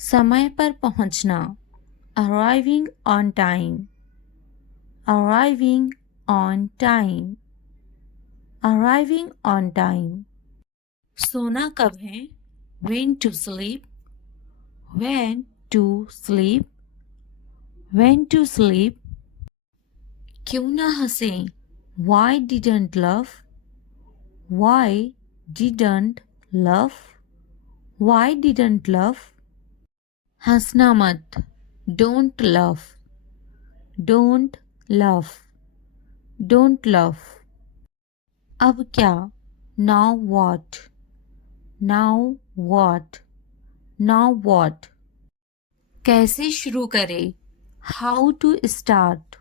समय पर पहुंचना, arriving on time, arriving on time, arriving on time. सोना कब है, when to sleep, when to sleep, when to sleep. क्यों ना हंसें, why didn't laugh, why didn't laugh, why didn't laugh. हंसना मत, don't laugh, don't laugh, don't laugh. अब क्या, now what, now what, now what. कैसे शुरू करें, how to start,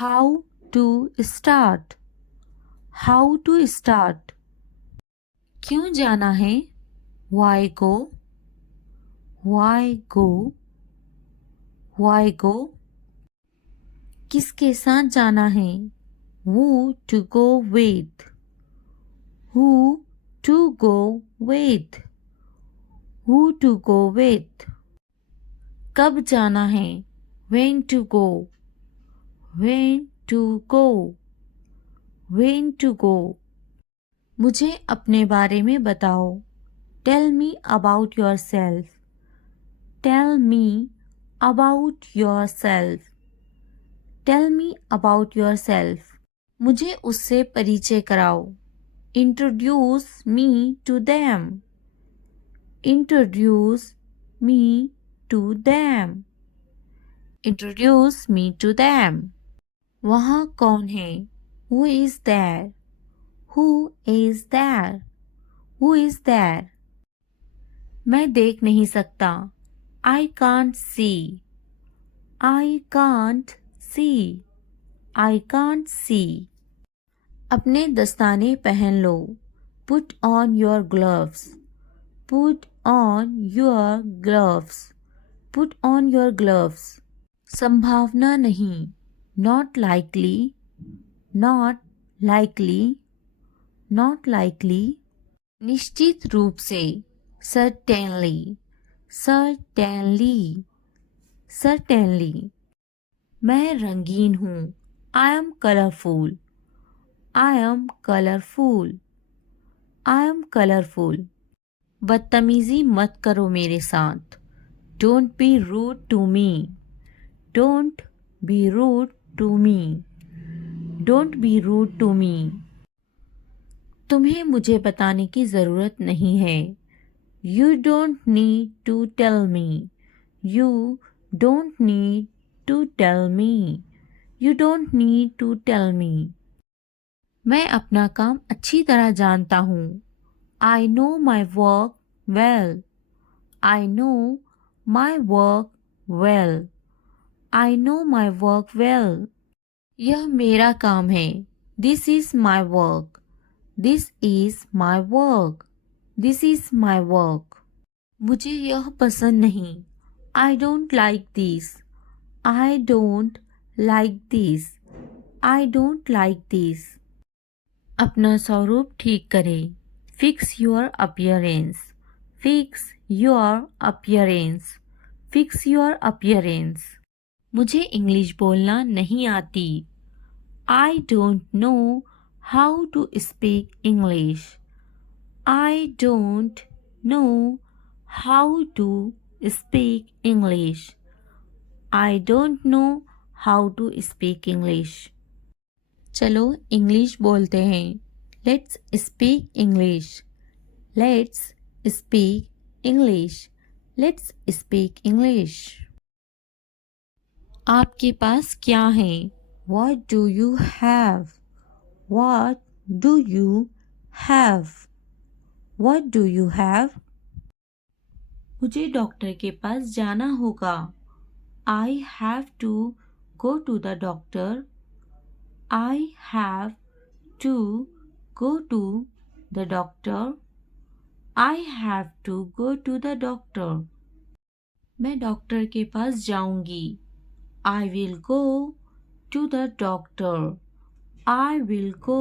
how to start, how to start. क्यों जाना है, why go, why go, why go. किसके साथ जाना है, who to go with, who to go with, who to go with. कब जाना है, when to go, when to go, when to go. मुझे अपने बारे में बताओ, tell me about yourself, tell me about yourself, tell me about yourself. मुझे उससे परिचय कराओ, introduce me to them, introduce me to them, introduce me to them. वहाँ कौन है, who is there, who is there, who is there. मैं देख नहीं सकता, I can't see, I can't see, I can't see. अपने दस्ताने पहन लो, put on your gloves, put on your gloves, put on your gloves. संभावना नहीं, not likely, not likely, not likely. निश्चित रूप से, certainly, certainly, certainly. मैं रंगीन हूँ, I am colorful, I am colorful, I am colorful. बदतमीजी मत करो मेरे साथ, don't be rude to me, don't be rude to me, don't be rude to me. तुम्हें मुझे बताने की ज़रूरत नहीं है, you don't need to tell me, you don't need to tell me, you don't need to tell me. मैं अपना काम अच्छी तरह जानता हूँ, I know my work well, I know my work well, I know my work well. यह मेरा काम है, this is my work, this is my work, this is my work. मुझे यह पसंद नहीं, I don't like this, I don't like this, I don't like this. अपना स्वरूप ठीक करें, fix your appearance, fix your appearance, fix your appearance. मुझे English बोलना नहीं आती, I don't know how to speak English, I don't know how to speak English, I don't know how to speak English. चलो English बोलते हैं, let's speak English, let's speak English, let's speak English. आपके पास क्या है, what do you have, what do you have, what do you have. मुझे doctor के पास जाना होगा, I have to go to the doctor, I have to go to the doctor, I have to go to the doctor. मैं doctor के पास जाऊंगी, I will go to the doctor, I will go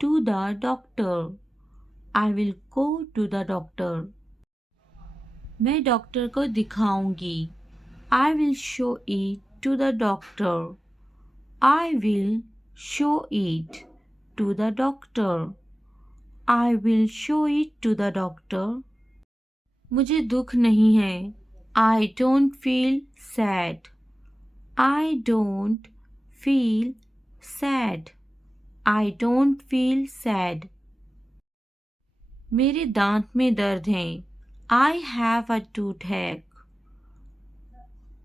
to the doctor, I will go to the doctor. मैं doctor को दिखाऊंगी। I will show it to the doctor. I will show it to the doctor. I will show it to the doctor. मुझे दुख नहीं है। I don't feel sad. I don't feel sad. I don't feel sad. मेरे दांत में दर्द है। I have a toothache.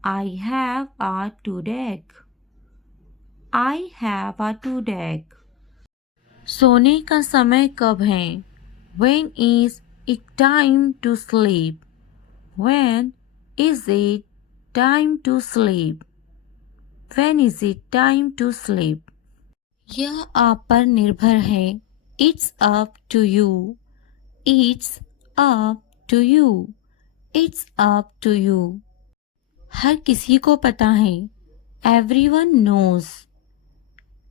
I have a toothache. I have a toothache. सोने का समय कब है? When is it time to sleep? When is it time to sleep? When is it time to sleep? यह आप पर निर्भर है। It's up to you. It's up to you. It's up to you. हर किसी को पता है। Everyone knows.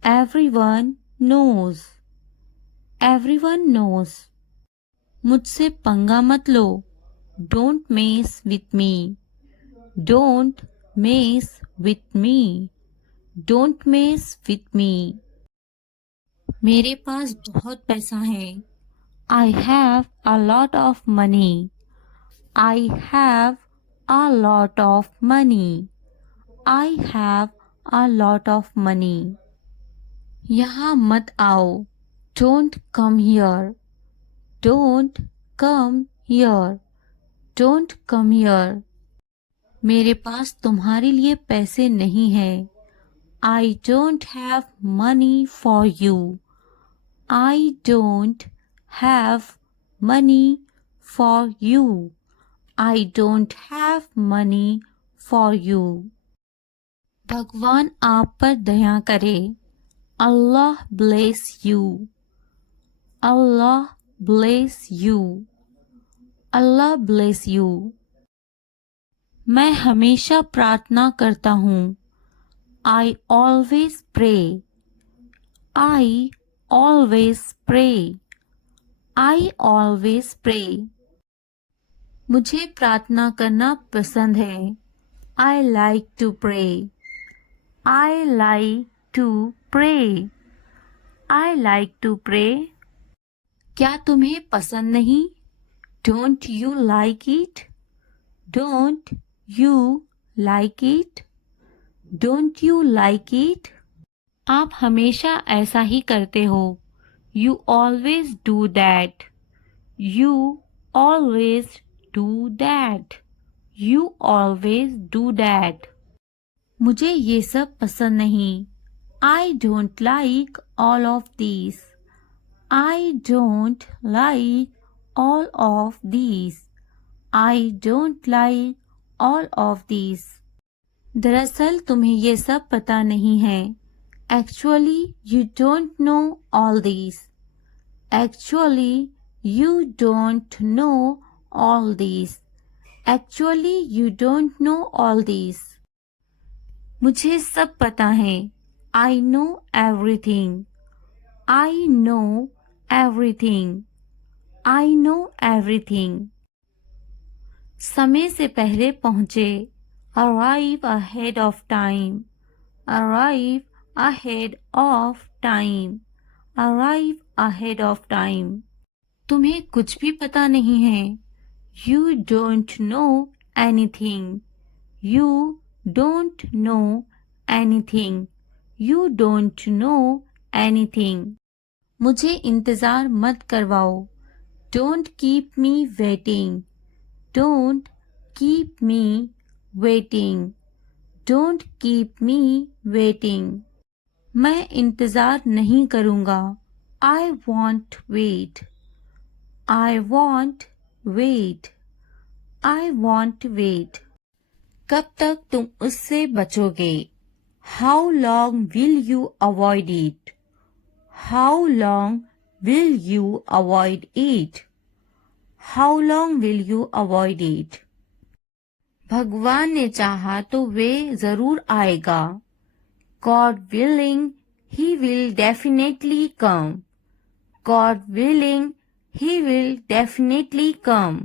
Everyone knows. Everyone knows. मुझसे पंगा मत लो। Don't mess with me. Don't mess with me. Don't mess with me. मेरे पास बहुत पैसा है। I have a lot of money. I have a lot of money. I have a lot of money. यहाँ मत आओ। Don't come here. Don't come here. Don't come here. मेरे पास तुम्हारे लिए पैसे नहीं हैं। I don't have money for you. I don't have money for you. I don't have money for you. भगवान आप पर दया करे। Allah bless you. Allah bless you. Allah bless you. मैं हमेशा प्रार्थना करता हूँ। I always pray. I always pray. I always pray. मुझे प्रार्थना करना पसंद है। I like to pray. I like to pray. I like to pray. क्या तुम्हें पसंद नहीं? Don't you like it? Don't you like it? Don't you like it? आप हमेशा ऐसा ही करते हो। You always do that. You always do that. You always do that. मुझे ये सब पसंद नहीं। I don't like all of these. I don't like all of these. I don't like all of these. दरअसल तुम्हें ये सब पता नहीं है। Actually, you don't know all these. Actually, you don't know all these. Actually, you don't know all these. मुझे सब पता है। I know everything. I know everything. I know everything. समय से पहले पहुँचे। Arrive ahead of time. Arrive ahead of time. Arrive ahead of time. तुम्हें कुछ भी पता नहीं है। You don't know anything. You don't know anything. You don't know anything. मुझे इंतज़ार मत करवाओ। Don't keep me waiting. Don't keep me waiting. Don't keep me waiting. मैं इंतज़ार नहीं करूँगा। I won't wait. I won't wait. I won't wait. कब तक तुम उससे बचोगे? How long will you avoid it? How long will you avoid it? How long will you avoid it? भगवान ने चाहा तो वे जरूर आएगा। God willing, he will definitely come. God willing, he will definitely come.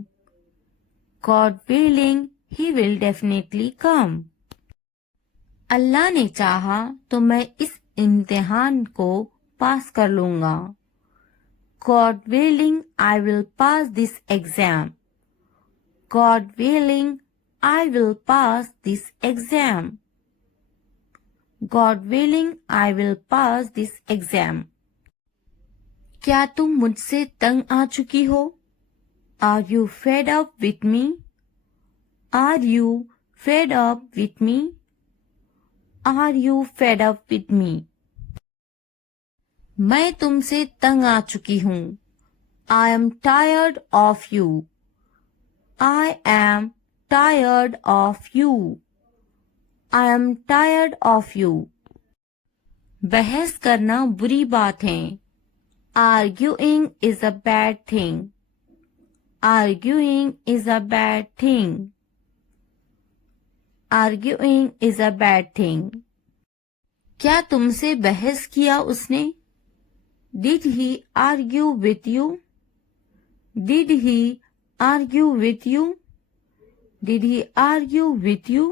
God willing, he will definitely come. अल्लाह ने चाहा तो मैं इस इम्तिहान को पास कर लूंगा. God willing, I will pass this exam. God willing, I will pass this exam. God willing, I will pass this exam. क्या तुम मुझसे तंग आ चुकी हो? Are you fed up with me? Are you fed up with me? Are you fed up with me? मैं तुमसे तंग आ चुकी हूँ. I am tired of you. I am tired of you. I am tired of you. बहस करना बुरी बात है. Arguing is a bad thing. Arguing is a bad thing. Arguing is a bad thing. क्या तुमसे बहस किया उसने? Did he argue with you? Did he argue with you? Did he argue with you?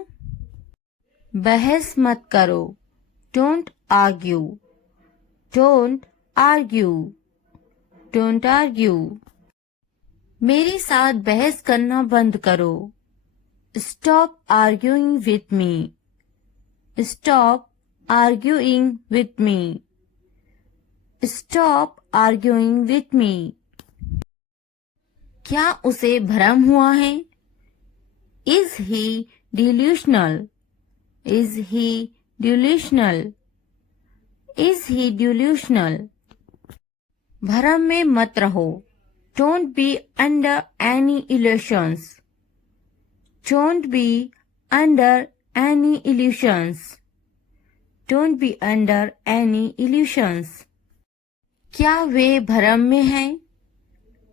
बहस मत करो. Don't argue. Don't argue. Don't argue. मेरे साथ बहस करना बंद करो. Stop arguing with me. Stop arguing with me. Stop arguing with me. क्या उसे भ्रम हुआ है? Is he delusional? Is he delusional? Is he delusional? भ्रम में मत रहो. Don't be under any illusions. Don't be under any illusions. Don't be under any illusions. क्या वे भ्रम में हैं?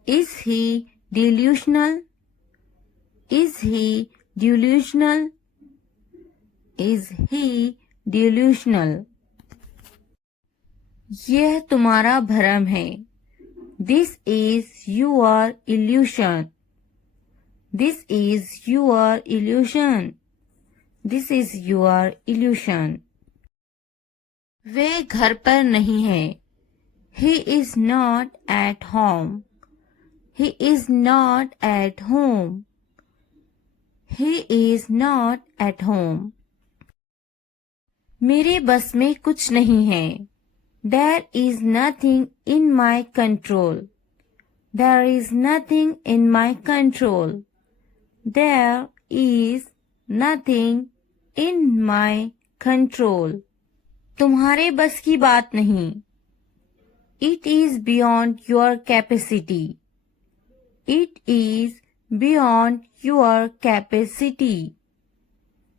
Is he delusional? Is he delusional? Is he delusional? यह तुम्हारा भ्रम है. This is your illusion. This is your illusion. This is your illusion. वे घर पर नहीं है. He is not at home. He is not at home. He is not at home. मेरे बस में कुछ नहीं है. There is nothing in my control. There is nothing in my control. There is nothing in my control. तुम्हारे बस की बात नहीं. It is beyond your capacity. It is beyond your capacity.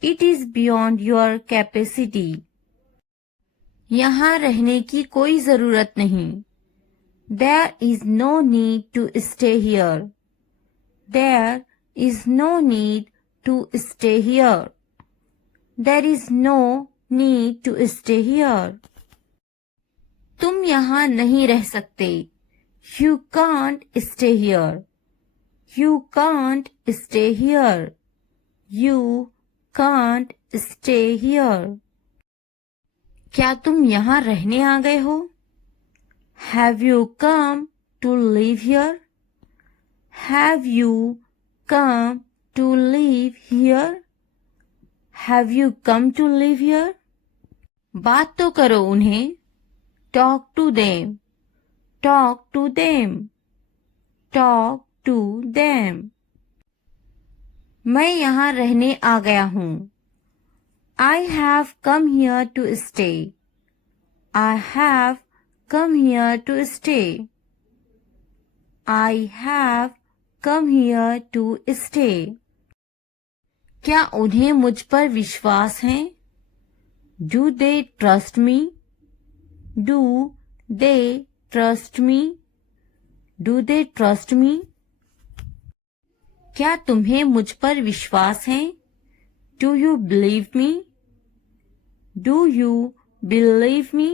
It is beyond your capacity. यहाँ रहने की कोई जरूरत नहीं. There is no need to stay here. There is no need to stay here. There is no need to stay here. तुम यहाँ नहीं रह सकते. You can't stay here. You can't stay here. You can't stay here. क्या तुम यहाँ रहने आ गए हो? Have you come to live here? Have you come to live here? Have you come to live here? बात तो करो उन्हें. Talk to them. Talk to them. Talk to them. मैं यहाँ रहने आ गया हूँ. I have come here to stay. I have come here to stay. I have come here to stay. क्या उन्हें मुझ पर विश्वास है? Do they trust me? Do they trust me? Do they trust me? क्या तुम्हें मुझ पर विश्वास है? Do you believe me? Do you believe me?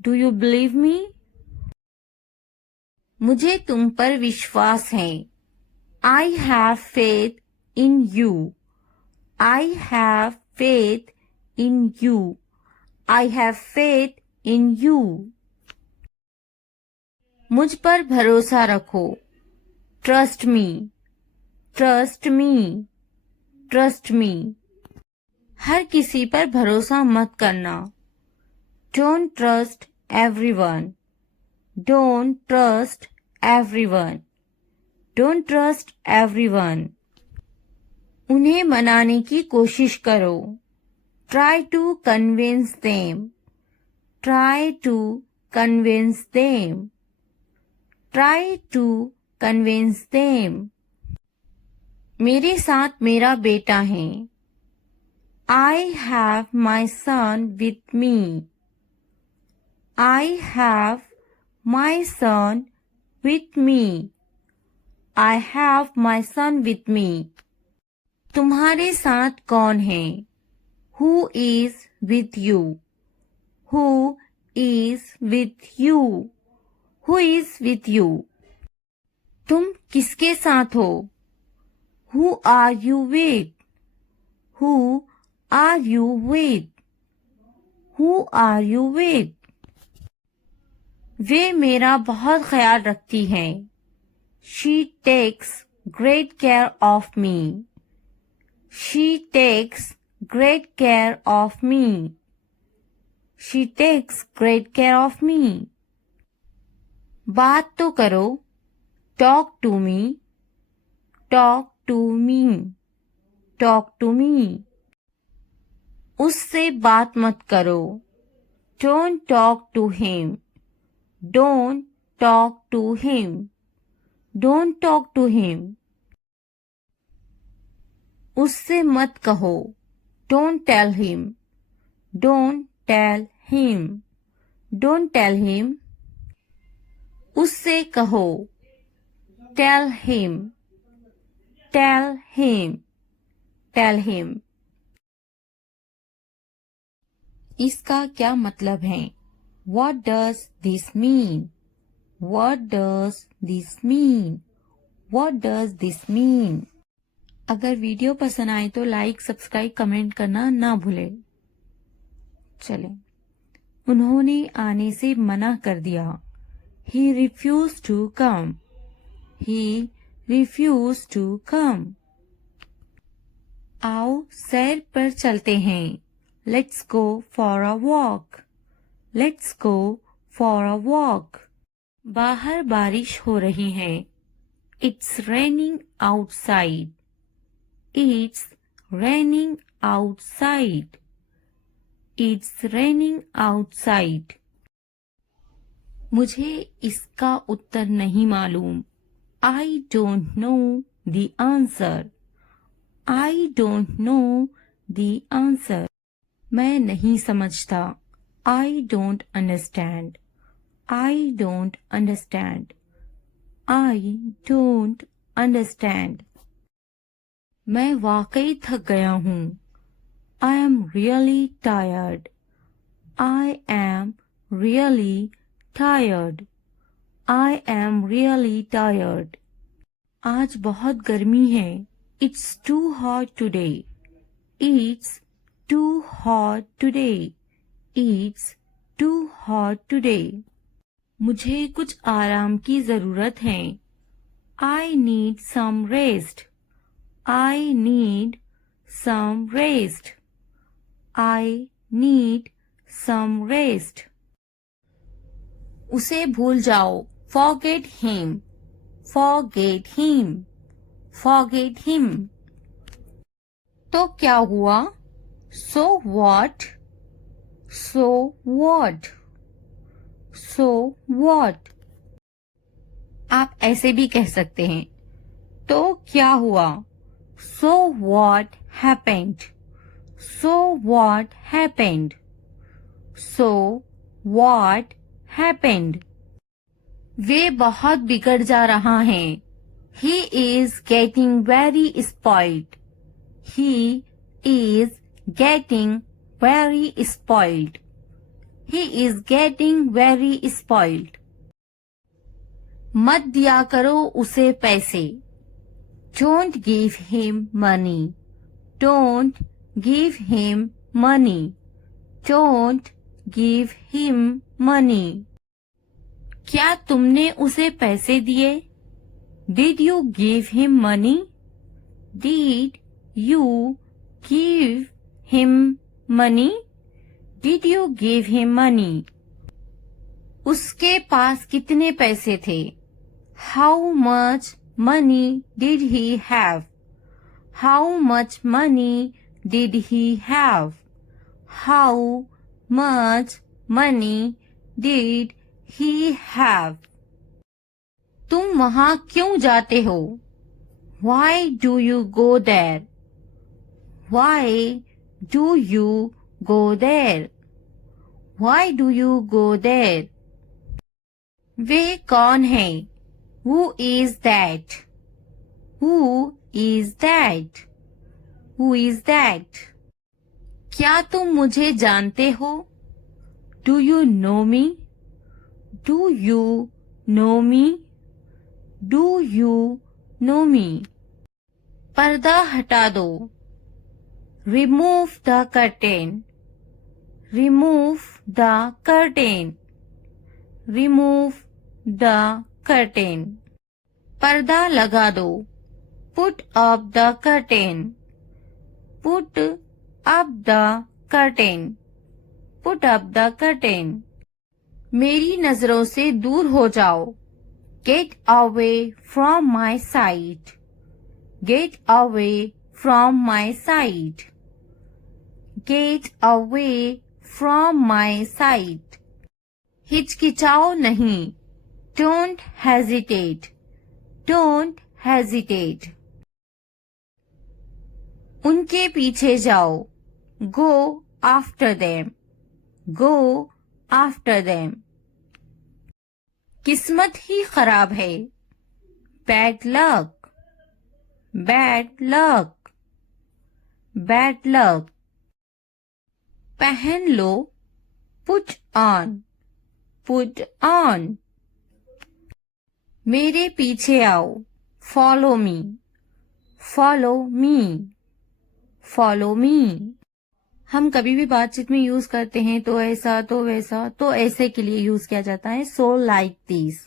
Do you believe me? मुझे तुम पर विश्वास है. I have faith in you. I have faith in you. I have faith in you. मुझ पर भरोसा रखो. Trust me. Trust me. Trust me. हर किसी पर भरोसा मत करना. Don't trust everyone. Don't trust everyone. Don't trust everyone. उन्हें मनाने की कोशिश करो. Try to convince them. Try to convince them. Try to convince them. मेरे साथ मेरा बेटा है. I have my son with me. I have my son with me. I have my son with me. तुम्हारे साथ कौन है? Who is with you? Who is with you? Who is with you? तुम किसके साथ हो? Who are you with? Who are you with? Who are you with? वे मेरा बहुत ख्याल रखती हैं. She takes great care of me. She takes great care of me. She takes great care of me. बात तो करो. Talk to me. Talk to me. Talk to me. उससे बात मत करो. Don't talk to him. Don't talk to him. Don't talk to him. उससे मत कहो. Don't tell him. Don't tell him. Don't tell him. उससे कहो. Tell him. Tell him. Tell him. इसका क्या मतलब है? What does this mean? What does this mean? What does this mean? अगर वीडियो पसंद आए तो लाइक, सब्सक्राइब, कमेंट करना ना भूले. चलें. उन्होंने आने से मना कर दिया. He refused to come. He refused to come. आओ सैर पर चलते हैं. Let's go for a walk. Let's go for a walk. बाहर बारिश हो रही है. It's raining outside. It's raining outside. It's raining outside. मुझे इसका उत्तर नहीं मालूम. I don't know the answer. I don't know the answer. मैं नहीं समझता. I don't understand. I don't understand. I don't understand. मैं वाकई थक गया हूँ. I am really tired. I am really tired. I am really tired. आज बहुत गर्मी है. It's too hot today. It's too hot today. It's too hot today. मुझे कुछ आराम की जरूरत है. I need some rest. I need some rest. I need some rest. उसे भूल जाओ. Forget him. Forget him. Forget him. तो क्या हुआ? So what? So what? So what? आप ऐसे भी कह सकते हैं. तो क्या हुआ? So what happened? So what happened? So what happened? वे बहुत बिगड़ जा रहा है. He is getting very spoiled. He is getting very spoiled. He is getting very spoiled. मत दिया करो उसे पैसे. Don't give him money. Don't give him money. Don't give him money. क्या तुमने उसे पैसे दिए? Did you give him money? Did you give him money? Did you give him money? उसके पास कितने पैसे थे? How much money did he have? How much money did he have? How much money did he have? तुम वहाँ क्यों जाते हो? Why do you go there? Why do you go there? Why do you go there? वे कौन है? Who is that? Who is that? Who is that? क्या तुम मुझे जानते हो? Do you know me? Do you know me? Do you know me? पर्दा हटा दो. Remove the curtain. Remove the curtain. Remove the curtain. पर्दा लगा दो. Put up the curtain. Put up the curtain. Put up the curtain. मेरी नजरों से दूर हो जाओ. Get away from my sight. Get away from my sight. Get away from my sight. हिचकिचाओ नहीं. Don't hesitate. Don't hesitate. उनके पीछे जाओ. Go after them. Go after them. किस्मत ही खराब है. Bad luck. Bad luck. Bad luck. पहन लो. Put on. Put on. मेरे पीछे आओ. Follow me. Follow me. Follow me. हम कभी भी बातचीत में यूज करते हैं तो ऐसा तो वैसा तो ऐसे के लिए यूज किया जाता है. So like this.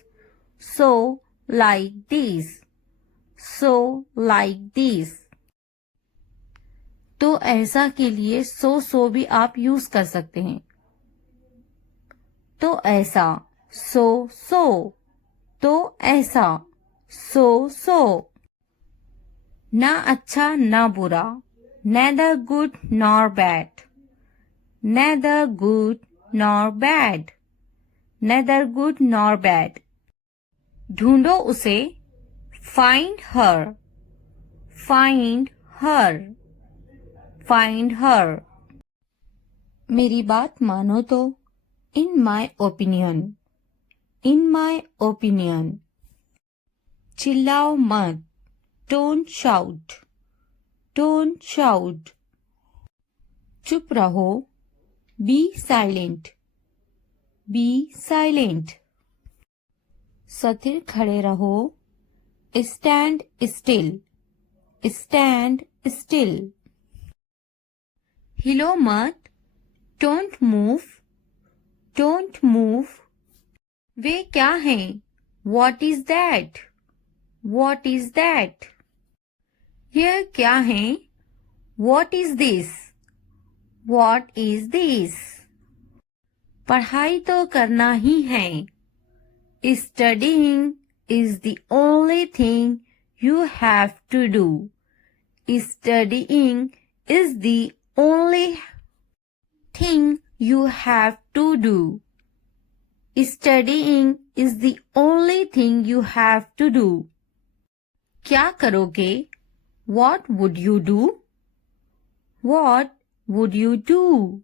So like this. So like this. तो ऐसा के लिए so भी आप यूज कर सकते हैं. तो ऐसा. So. तो ऐसा. So. ना अच्छा ना बुरा. Neither good nor bad. Neither good nor bad. Neither good nor bad. ढूंढो उसे. Find her. Find her. Find her. मेरी बात मानो तो. In my opinion. In my opinion. चिल्लाओ मत. Don't shout. Don't shout. चुप रहो. Be silent. Be silent. स्थिर खड़े रहो. Stand still. Stand still. हिलो मत. Don't move. Don't move. वे क्या हैं? What is that? What is that? यह क्या है? What is this? What is this? पढ़ाई तो करना ही है. Studying is the only thing you have to do. Studying is the only thing you have to do. Studying is the only thing you have to do. क्या करोगे? What would you do? What would you do?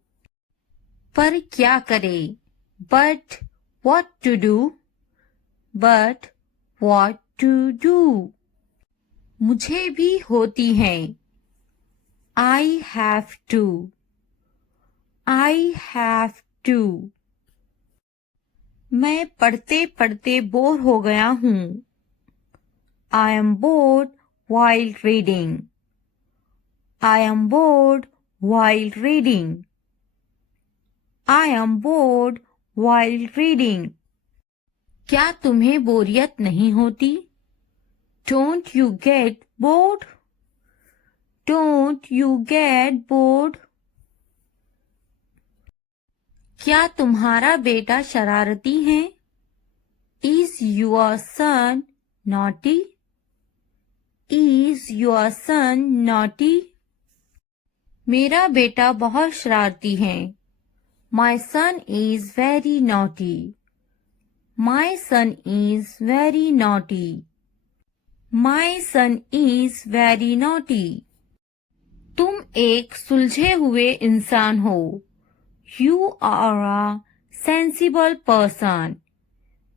पर क्या करे? But what to do? But what to do? मुझे भी होती है. I have to. I have to. मैं पढ़ते पढ़ते बोर हो गया हूँ. I am bored while reading. I am bored while reading. I am bored while reading. क्या तुम्हें बोरियत नहीं होती? Don't you get bored? Don't you get bored? क्या तुम्हारा बेटा शरारती है? Is your son naughty? Is your son naughty? मेरा बेटा बहुत शरारती है. My son is very naughty. My son is very naughty. My son is very naughty. तुम एक सुलझे हुए इंसान हो. You are a sensible person.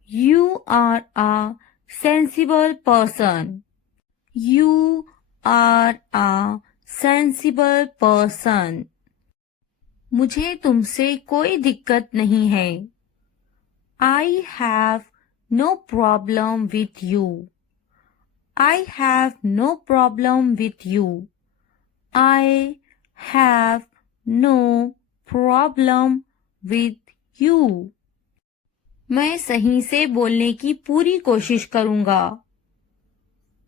You are a sensible person. You are a sensible person. मुझे तुमसे कोई दिक्कत नहीं है. I have no problem with you. I have no problem with you. I have no problem with you. मैं सही से बोलने की पूरी कोशिश करूंगा.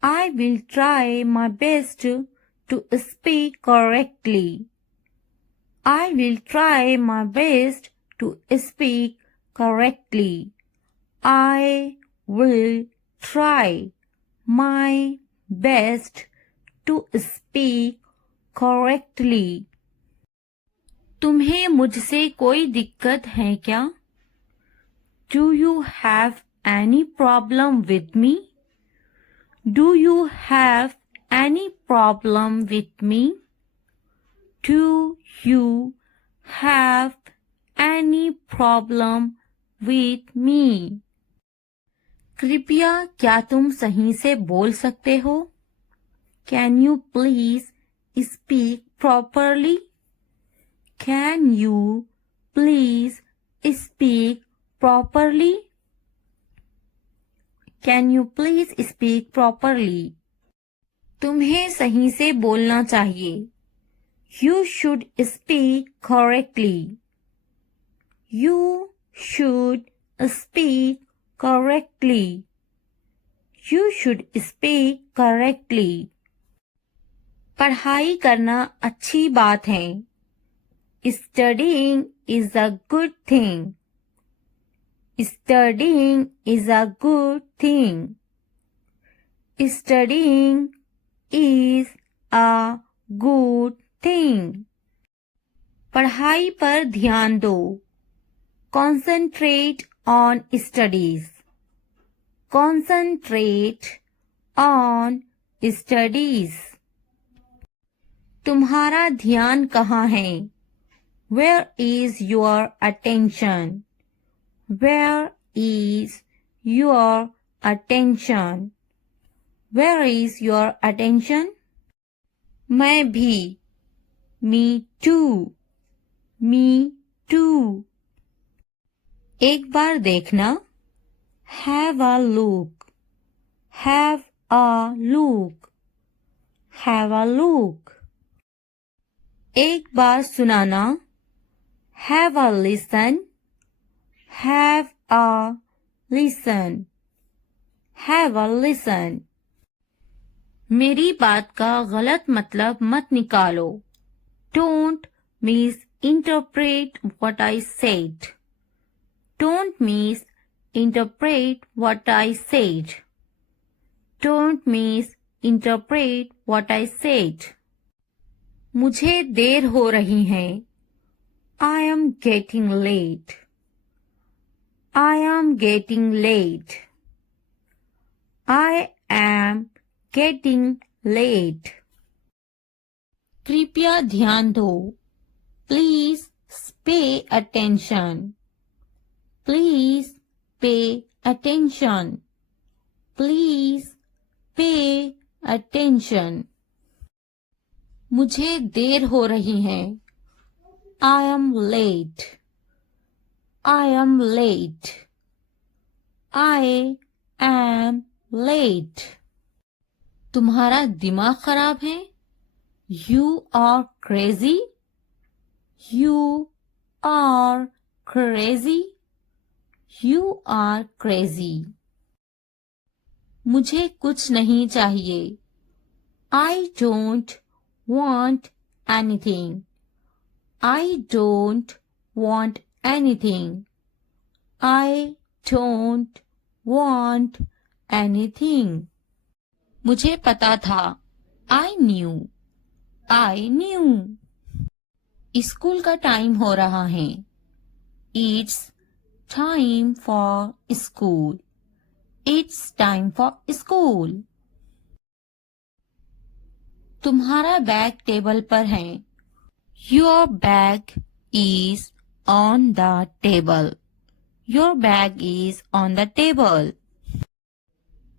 I will try my best to speak correctly. I will try my best to speak correctly. I will try my best to speak correctly. तुम्हें मुझसे कोई दिक्कत है क्या? Do you have any problem with me? Do you have any problem with me? Do you have any problem with me? कृपया क्या तुम सही से बोल सकते हो? Can you please speak properly? Can you please speak properly? Can you please speak properly? तुम्हें सही से बोलना चाहिए. You should speak correctly. You should speak correctly. You should speak correctly. पढ़ाई करना अच्छी बात है. Studying is a good thing. Studying is a good thing. Studying is a good thing. पढ़ाई पर ध्यान दो. Concentrate on studies. Concentrate on studies. तुम्हारा ध्यान कहाँ है? Where is your attention? Where is your attention? Where is your attention? मैं भी. Me too. Me too. एक बार देखना. Have a look. Have a look. Have a look. एक बार सुनाना. Have a listen. Have a listen. Have a listen. मेरी बात का गलत मतलब मत निकालो. Don't misinterpret what I said. Don't misinterpret what I said. Don't misinterpret what I said. मुझे देर हो रही है. I am getting late. I am getting late. I am getting late. कृपया ध्यान दो. Please pay attention. Please pay attention. Please pay attention. मुझे देर हो रही है. I am late. I am late. I am late. तुम्हारा दिमाग खराब है? You are crazy? You are crazy? You are crazy. मुझे कुछ नहीं चाहिए. I don't want anything. I don't want anything. I don't want anything. मुझे पता था. I knew. I knew. School का टाइम हो रहा है. It's time for school. It's time for school. तुम्हारा बैग टेबल पर है. Your bag is on the table. Your bag is on the table.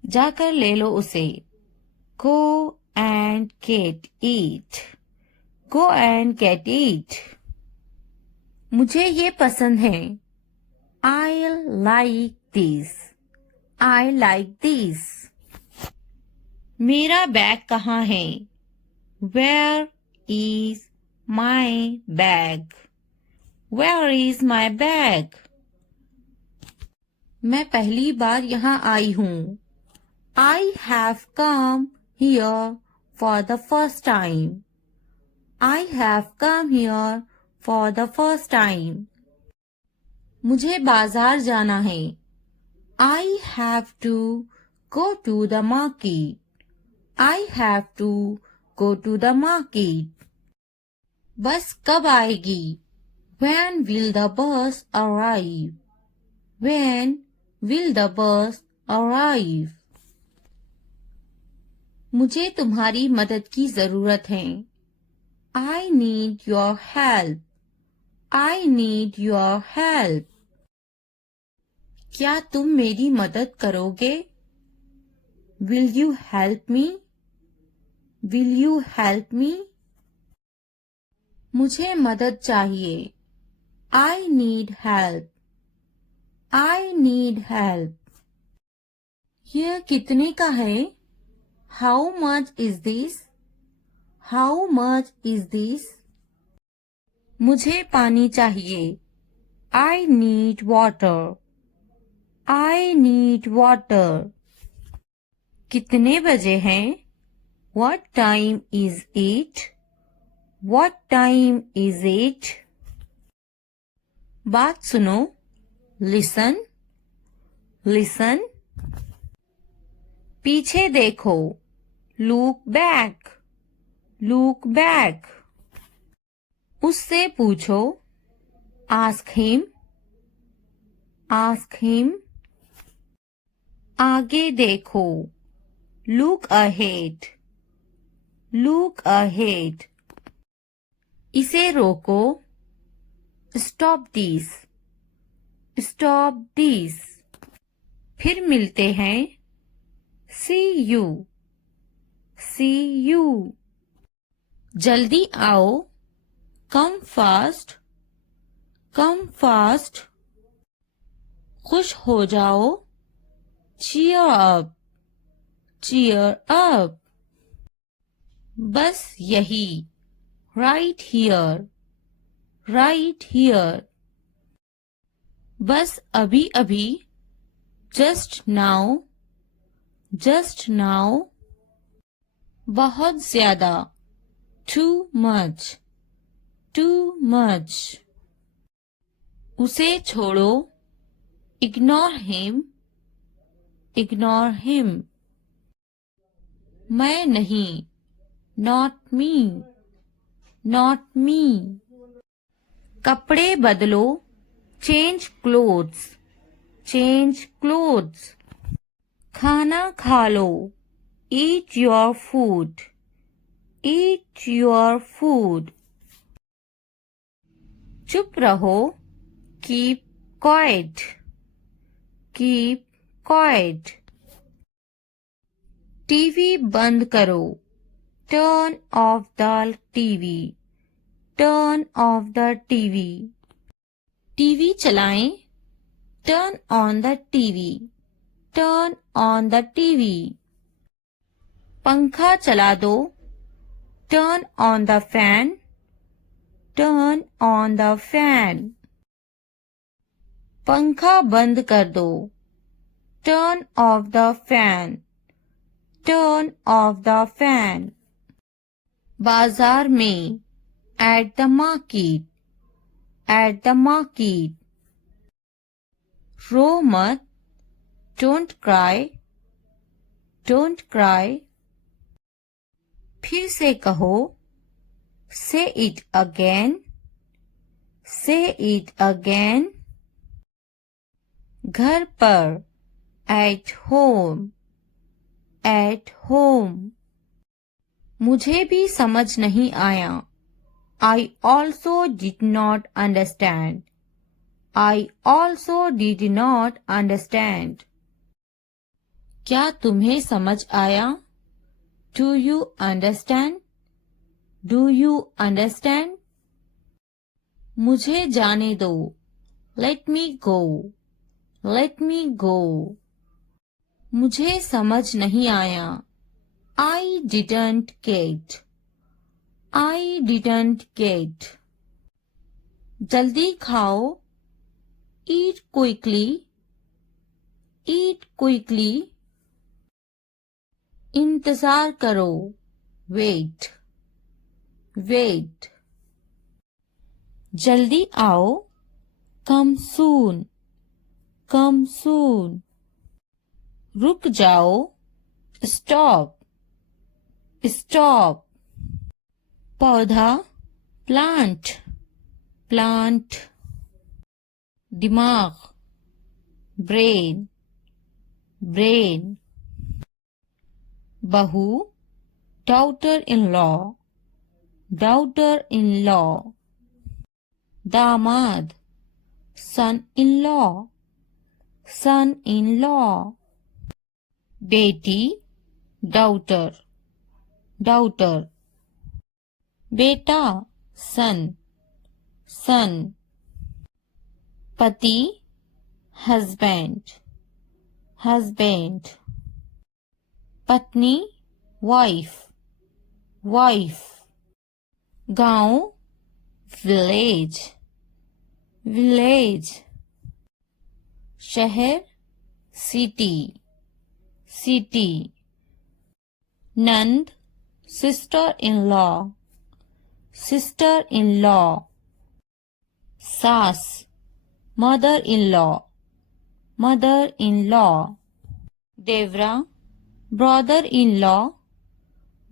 जाकर ले लो उसे. Go and get it. Go and get it. मुझे ये पसंद है. I like this. I like this. मेरा बैग कहाँ है? Where is my bag? Where is my bag? मैं पहली बार यहाँ आई हूँ. I have come here for the first time. I have come here for the first time. मुझे बाजार जाना है. I have to go to the market. I have to go to the market. बस कब आएगी? When will the bus arrive? When will the bus arrive? मुझे तुम्हारी मदद की जरूरत है. I need your help. I need your help. क्या तुम मेरी मदद करोगे? Will you help me? Will you help me? मुझे मदद चाहिए. I need help. I need help. यह कितने का है? How much is this? How much is this? मुझे पानी चाहिए. I need water. I need water. कितने बजे हैं? What time is it? What time is it? बात सुनो. Listen. Listen. पीछे देखो. Look back. Look back. उससे पूछो. Ask him. Ask him. आगे देखो. Look ahead. Look ahead. इसे रोको. Stop this. Stop this. फिर मिलते हैं. See you. See you. जल्दी आओ. Come fast. Come fast. खुश हो जाओ. Cheer up. Cheer up. बस यही. Right here. Right here. बस अभी अभी. Just now. Just now. बहुत ज्यादा. Too much. Too much. उसे छोड़ो. Ignore him. Ignore him. मैं नहीं. Not me. Not me. कपड़े बदलो. Change clothes. Change clothes. खाना खा लो. Eat your food. Eat your food. चुप रहो. Keep quiet. Keep quiet. TV बंद करो. Turn off the TV. Turn off the TV. TV चलाएं. Turn on the TV. Turn on the TV. पंखा चला दो, turn on the fan, turn on the fan. पंखा बंद कर दो, turn off the fan, turn off the fan. बाजार में, at the market, at the market. रो मत, डोंट क्राई, डोंट क्राई। फिर से कहो, say it again, say it again. घर पर, एट होम, एट होम। मुझे भी समझ नहीं आया, I also did not understand, I also did not understand। क्या तुम्हें समझ आया? Do you understand? Do you understand? मुझे जाने दो, let me go, let me go। मुझे समझ नहीं आया, I didn't get, I didn't get। जल्दी खाओ, eat quickly, eat quickly। इंतजार करो, wait, wait। जल्दी आओ, come soon, come soon। रुक जाओ, stop, stop। पौधा, plant, plant। दिमाग, brain, brain। बहू, daughter-in-law, daughter-in-law। दामाद, son-in-law, son-in-law। बेटी, daughter, daughter। बेटा, son, son। पति, husband, husband। पत्नी, wife, wife। गांव, village, village। शहर, city, city। नंद, sister-in-law, sister-in-law। सास, mother-in-law, mother-in-law। देवरा, brother-in-law,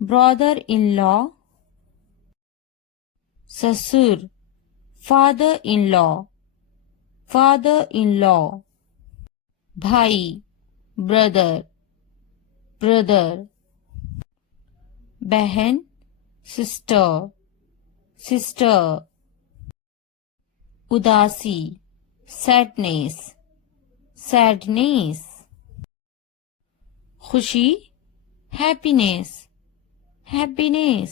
brother-in-law। ससुर, father-in-law, father-in-law। भाई, brother, brother। बहन, sister, sister। उदासी, sadness, sadness। खुशी, happiness, happiness।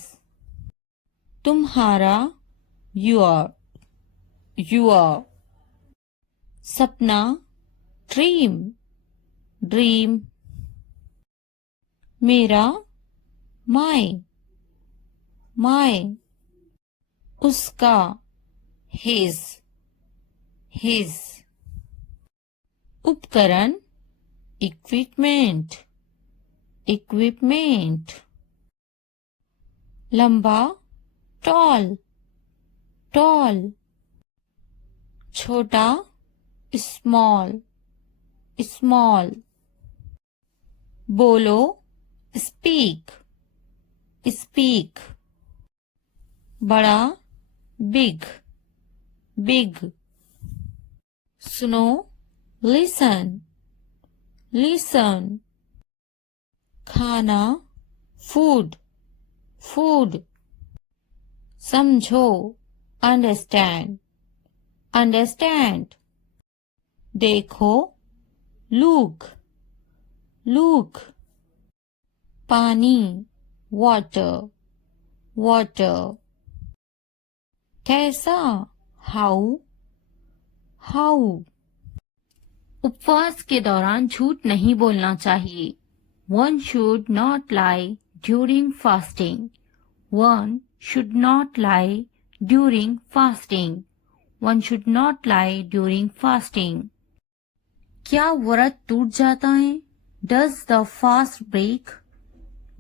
तुम्हारा, your, your। सपना, dream, dream। मेरा, my, my। उसका, his, his। उपकरण, equipment, equipment। लंबा, tall, tall। छोटा, small, small। बोलो, speak, speak। बड़ा, big, big। सुनो, listen, listen। खाना, food, food। समझो, understand, understand। देखो, look, look। पानी, water, water। कैसा, how, how। उपवास के दौरान झूठ नहीं बोलना चाहिए। One should not lie during fasting. One should not lie during fasting. One should not lie during fasting. क्या व्रत टूट जाता है? Does the fast break?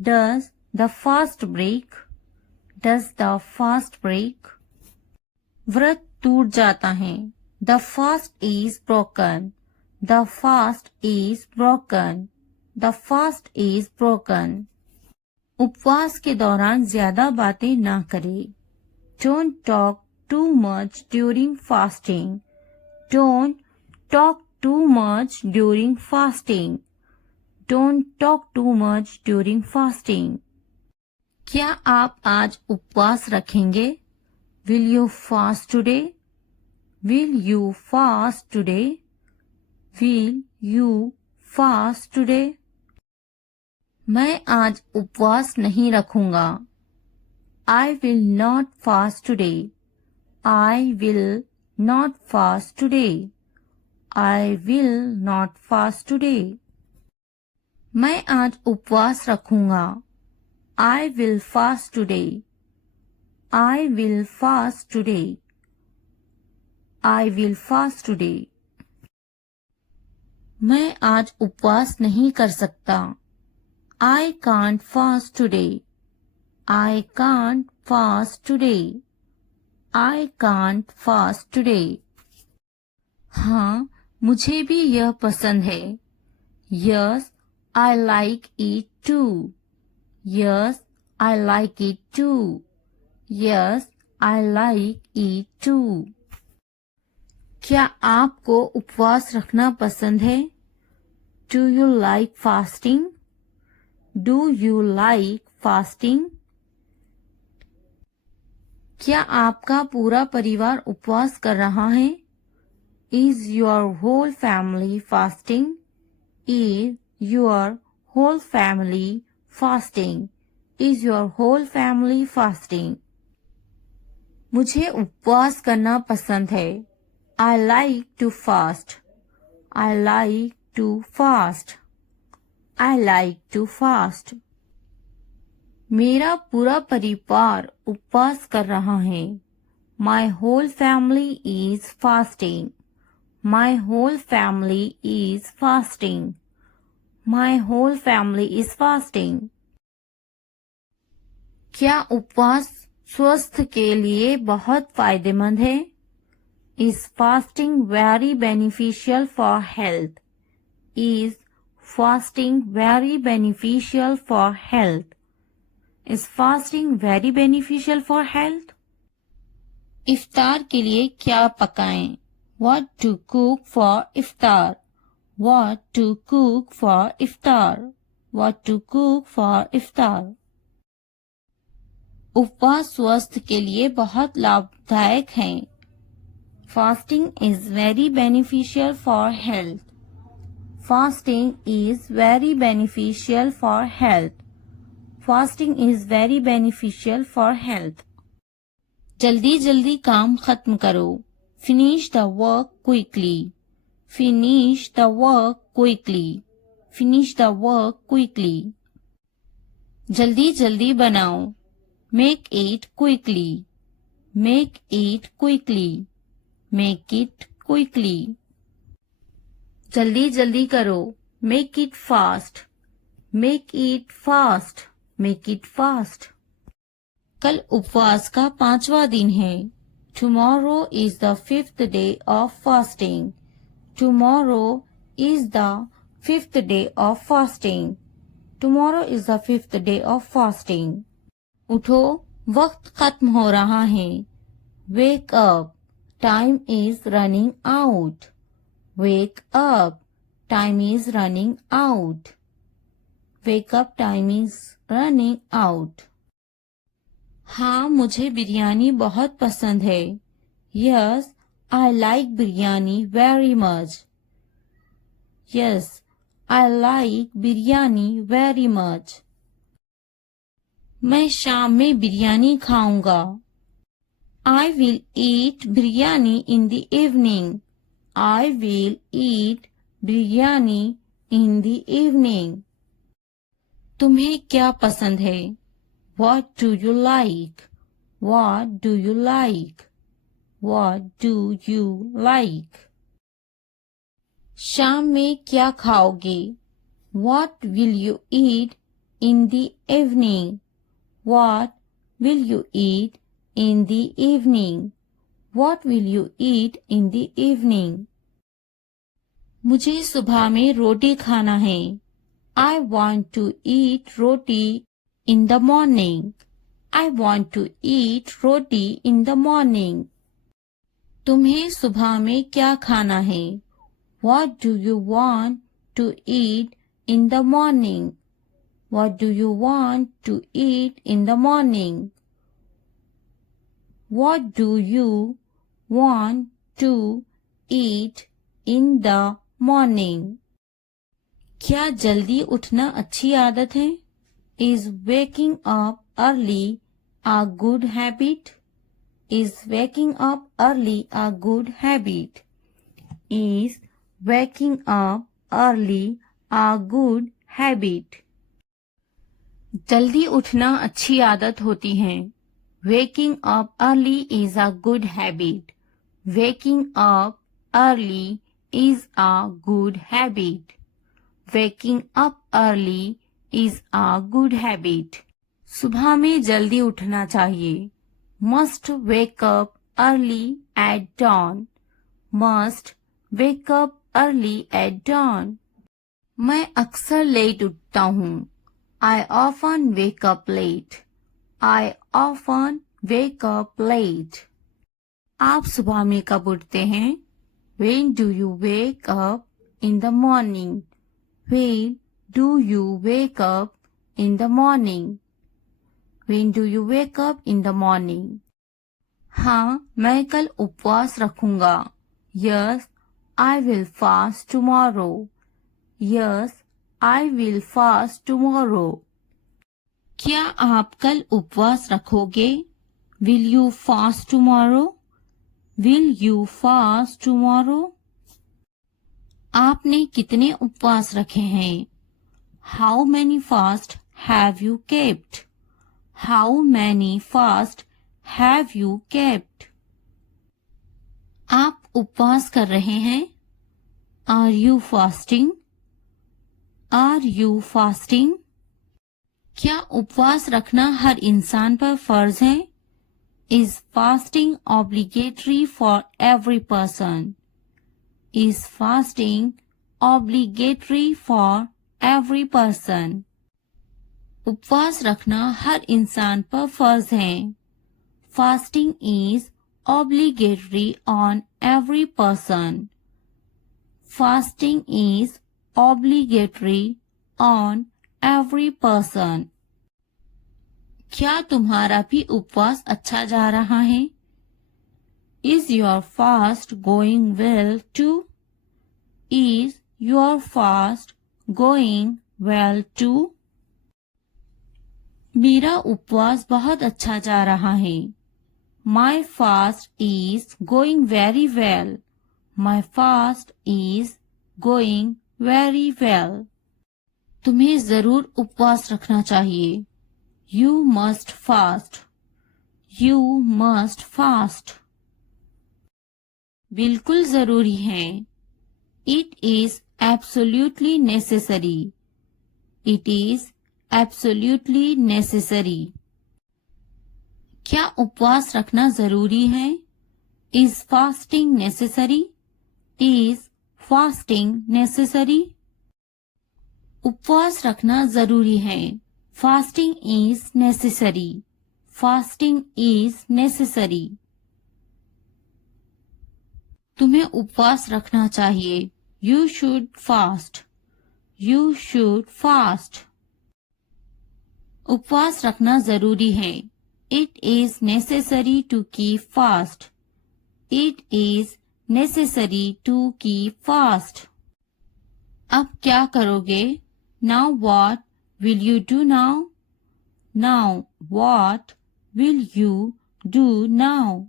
Does the fast break? Does the fast break? व्रत टूट जाता है. The fast is broken. The fast is broken. The fast is broken. उपवास के दौरान ज्यादा बातें ना करें. Don't talk too much during fasting. Don't talk too much during fasting. Don't talk too much during fasting. क्या आप आज उपवास रखेंगे? Will you fast today? Will you fast today? Will you fast today? मैं आज उपवास नहीं रखूंगा. I will not fast today. I will not fast today. I will not fast today. मैं आज उपवास रखूंगा. I will fast today. I will fast today. I will fast today. मैं आज उपवास नहीं कर सकता. I can't fast today. I can't fast today. I can't fast today. हाँ, मुझे भी यह पसंद है. Yes, I like it too. Yes, I like it too. Yes, I like it too. क्या आपको उपवास रखना पसंद है? Do you like fasting? Do you like fasting? क्या आपका पूरा परिवार उपवास कर रहा है? Is your whole family fasting? Is your whole family fasting? Is your whole family fasting? मुझे उपवास करना पसंद है. I like to fast. I like to fast. I like to fast. मेरा पूरा परिवार उपवास कर रहा है. My whole family is fasting. My whole family is fasting. My whole family is fasting. क्या उपवास स्वास्थ्य के लिए बहुत फायदेमंद है? Is fasting very beneficial for health? Is fasting very beneficial for health? Is fasting very beneficial for health? इफ्तार के लिए क्या पकाएं? What to cook for iftar? What to cook for iftar? What to cook for iftar? उपवास स्वास्थ्य के लिए बहुत लाभदायक है. Fasting is very beneficial for health. Fasting is very beneficial for health. Fasting is very beneficial for health. जल्दी जल्दी काम खत्म करो. Finish the work quickly. Finish the work quickly. Finish the work quickly. जल्दी जल्दी बनाओ. Make it quickly. Make it quickly. Make it quickly. जल्दी जल्दी करो. Make it fast. Make it fast. Make it fast. कल उपवास का 5वां दिन है. Tomorrow is the 5th day of fasting. Tomorrow is the 5th day of fasting. Tomorrow is the 5th day of fasting. उठो, वक्त खत्म हो रहा है. Wake up. Time is running out. Wake up. Time is running out. Wake up. Time is running out. हाँ, मुझे बिरयानी बहुत पसंद है. Yes, I like biryani very much. Yes, I like biryani very much. मैं शाम में बिरयानी खाऊंगा. I will eat biryani in the evening. I will eat biryani in the evening. तुम्हें क्या पसंद है? What do you like? What do you like? What do you like? शाम में क्या खाओगे? What will you eat in the evening? What will you eat in the evening? What will you eat in the evening? मुझे सुबह में रोटी खाना है. I want to eat roti in the morning. I want to eat roti in the morning. तुम्हें सुबह में क्या खाना है? What do you want to eat in the morning? What do you want to eat in the morning? What do you want to eat in the morning? क्या जल्दी उठना अच्छी आदत है? Is waking up early a good habit? Is waking up early a good habit? Is waking up early a good habit? जल्दी उठना अच्छी आदत होती है. Waking up early is a good habit. Waking up early is a good habit. Waking up early is a good habit. सुबह में जल्दी उठना चाहिए. Must wake up early at dawn. Must wake up early at dawn. मैं अक्सर late उठता हूँ. I often wake up late. I often wake up late. आप सुबह में कब उठते हैं? When do you wake up in the morning? When do you wake up in the morning? When do you wake up in the morning? हाँ, मैं कल उपवास रखूंगा. Yes, I will fast tomorrow. Yes, I will fast tomorrow. क्या आप कल उपवास रखोगे? Will you fast tomorrow? Will you fast tomorrow? आपने कितने उपवास रखे हैं? How many fast have you kept? How many fast have you kept? आप उपवास कर रहे हैं? Are you fasting? Are you fasting? क्या उपवास रखना हर इंसान पर फर्ज है? Is fasting obligatory for every person? Is fasting obligatory for every person? उपवास रखना हर इंसान पर फर्ज है. Fasting is obligatory on every person. Fasting is obligatory on every person. क्या तुम्हारा भी उपवास अच्छा जा रहा है? Is your fast going well too? Is your fast going well too? मेरा उपवास बहुत अच्छा जा रहा है. My fast is going very well. My fast is going very well. तुम्हें जरूर उपवास रखना चाहिए. You must fast. You must fast. बिल्कुल जरूरी है. It is absolutely necessary. It is absolutely necessary. क्या उपवास रखना जरूरी है? Is fasting necessary? Is fasting necessary? उपवास रखना जरूरी है. Fasting is necessary. Fasting is necessary. तुम्हें उपवास रखना चाहिए. You should fast. You should fast. उपवास रखना जरूरी है. It is necessary to keep fast. It is necessary to keep fast. अब क्या करोगे? Now what will you do now? Now what will you do now?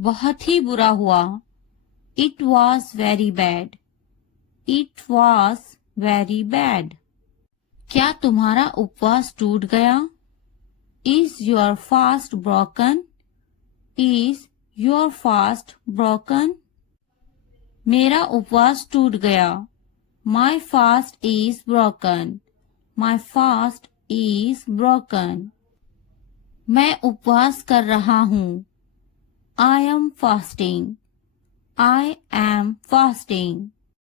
बहुत ही बुरा हुआ. It was very bad. It was very bad. क्या तुम्हारा उपवास टूट गया? Is your fast broken? Is your fast broken? मेरा उपवास टूट गया. My fast is broken. My fast is broken. मैं उपवास कर रहा हूँ. I am fasting. I am fasting.